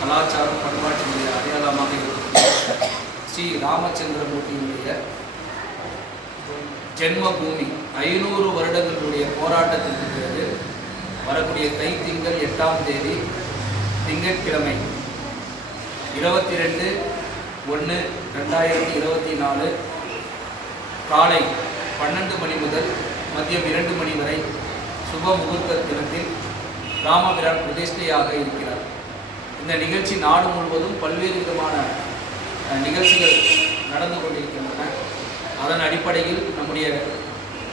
கலாச்சாரம் பண்பாட்டினுடைய அடையாளமாக இருக்கக்கூடிய ஸ்ரீ ராமச்சந்திரமூர்த்தியினுடைய ஜென்மபூமி. ஐநூறு வருடங்களுடைய போராட்டத்திற்கு பிறகு வரக்கூடிய தை திங்கள் எட்டாம் தேதி திங்கட்கிழமை இருபத்தி ரெண்டு ஒன்று ரெண்டாயிரத்தி இருபத்தி நாலு காலை பன்னெண்டு மணி முதல் மதியம் இரண்டு மணி வரை சுப முகூர்த்த தினத்தில் ராமபிரான் பிரதிஷ்டையாக இருக்கிறார். இந்த நிகழ்ச்சி நாடு முழுவதும் பல்வேறு விதமான நிகழ்ச்சிகள் நடந்து கொண்டிருக்கின்றன. அதன் அடிப்படையில் நம்முடைய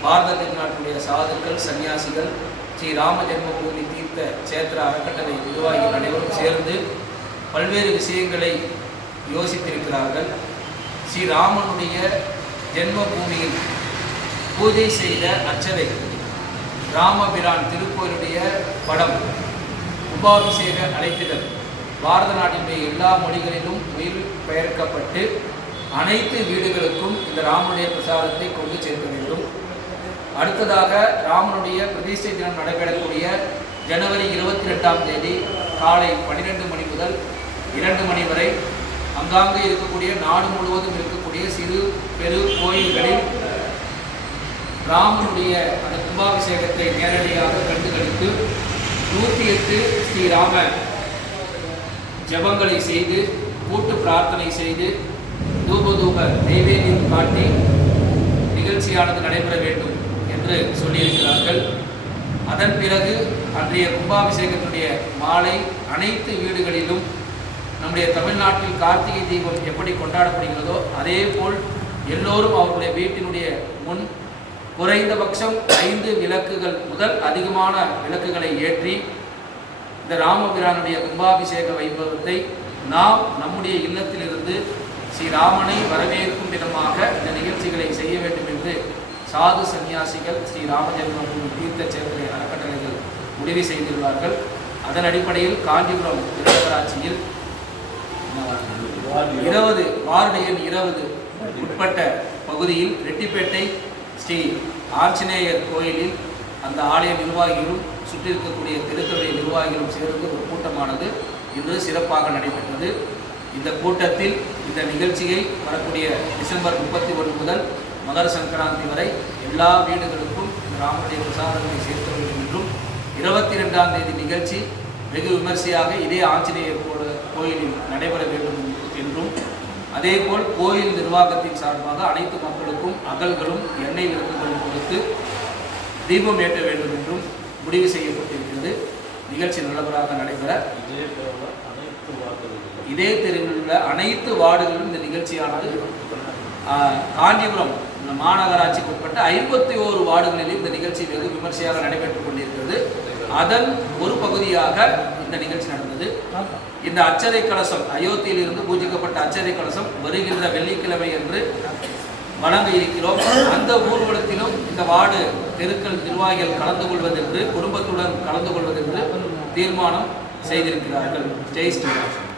பாரத திருநாட்டுடைய சாதுக்கள் சன்னியாசிகள் ஸ்ரீ ராம ஜென்மபூமி தீர்த்த சேத்திர அறக்கட்டளை நிர்வாகிகள் அனைவரும் சேர்ந்து பல்வேறு விஷயங்களை யோசித்திருக்கிறார்கள். ஸ்ரீராமனுடைய ஜென்மபூமியில் பூஜை செய்த அச்சதை ராமபிரான் திருக்கோயிலுடைய படம் உபாபிஷேக அழைப்பிதழ் பாரத நாட்டினுடைய எல்லா மொழிகளிலும் உயிர் பெயர்க்கப்பட்டு அனைத்து வீடுகளுக்கும் இந்த ராமனுடைய பிரசாதத்தை கொண்டு சேர்க்க வேண்டும். அடுத்ததாக ராமனுடைய பிரதிஷ்டை தினம் நடைபெறக்கூடிய ஜனவரி இருபத்தி ரெண்டாம் தேதி காலை பன்னிரெண்டு மணி முதல் இரண்டு மணி வரை அங்காங்கே இருக்கக்கூடிய நாடு முழுவதும் இருக்கக்கூடிய சிறு பெரு கோயில்களில் ராமனுடைய அந்த கும்பாபிஷேகத்தை நேரடியாக கண்டுகளித்து நூற்றி எட்டு ஸ்ரீராம ஜெபங்களை செய்து கூட்டு பிரார்த்தனை செய்து தூபதூப நைவேத்தியம் காட்டி நிகழ்ச்சியானது நடைபெற வேண்டும் என்று சொல்லியிருக்கிறார்கள். அதன் பிறகு அன்றைய கும்பாபிஷேகத்தினுடைய மாலை அனைத்து வீடுகளிலும் நம்முடைய தமிழ்நாட்டில் கார்த்திகை தீபம் எப்படி கொண்டாடப்படுகிறதோ அதே போல் எல்லோரும் அவர்களுடைய வீட்டினுடைய முன் குறைந்தபட்சம் ஐந்து விளக்குகள் முதல் அதிகமான விளக்குகளை ஏற்றி இந்த ராமபிரானுடைய கும்பாபிஷேக வைபவத்தை நாம் நம்முடைய இல்லத்திலிருந்து ஸ்ரீராமனை வரவேற்கும் விதமாக இந்த நிகழ்ச்சிகளை செய்ய வேண்டும் என்று சாது சந்நியாசிகள் ஸ்ரீ ராமஜென்மபூமி தீர்த்த சேத்திரை அறக்கட்டளைகள் முடிவு செய்துள்ளார்கள் அதன் அடிப்படையில் காஞ்சிபுரம் திருநகராட்சியில் இருபது வார்டு எண் இருபது உட்பட்ட பகுதியில் ரெட்டிப்பேட்டை ஸ்ரீ ஆஞ்சநேயர் கோயிலில் அந்த ஆலய நிர்வாகிகளும் சுற்றி இருக்கக்கூடிய திருத்துறை நிர்வாகிகளும் சேர்ந்து ஒரு கூட்டமானது இன்று சிறப்பாக நடைபெற்றது. இந்த கூட்டத்தில் இந்த நிகழ்ச்சியை வரக்கூடிய டிசம்பர் முப்பத்தி ஒன்று முதல் மகர சங்கராந்தி வரை எல்லா வீடுகளுக்கும் ராமனுடைய பிரசாதங்களை சேர்க்க வேண்டும் என்றும் இருபத்தி ரெண்டாம் தேதி நிகழ்ச்சி வெகு விமர்சையாக இதே ஆஞ்சநேயர் கோயிலில் நடைபெற வேண்டும் என்றும் அதேபோல் கோயில் நிர்வாகத்தின் சார்பாக அனைத்து மக்களுக்கும் அகல்களும் எண்ணெய் விளக்குகளும் கொடுத்து தீபம் ஏற்ற வேண்டும் என்றும் முடிவு செய்யப்பட்டிருக்கிறது. நிகழ்ச்சி நல்லவராக நடைபெற இதே தெருவில் உள்ள அனைத்து வார்டுகளிலும் இந்த நிகழ்ச்சியானது காஞ்சிபுரம் மாநகராட்சிக்கு உட்பட்ட ஐம்பத்தி ஓரு வார்டுகளிலும் இந்த நிகழ்ச்சி வெகு விமர்சையாக நடைபெற்றுக் கொண்டிருக்கிறது. அதன் ஒரு பகுதியாக இந்த நிகழ்ச்சி நடந்தது. இந்த அச்சதை கலசம் அயோத்தியில் இருந்து பூஜிக்கப்பட்ட அச்சதை கலசம் வருகின்ற வெள்ளிக்கிழமை என்று வழங்க இருக்கிறோம். அந்த ஊர்வலத்திலும் இந்த வார்டு தெருக்கள் நிர்வாகிகள் கலந்து கொள்வதென்று குடும்பத்துடன் கலந்து கொள்வதென்று தீர்மானம் செய்திருக்கிறார்கள். ஜெய் ஸ்ரீராம்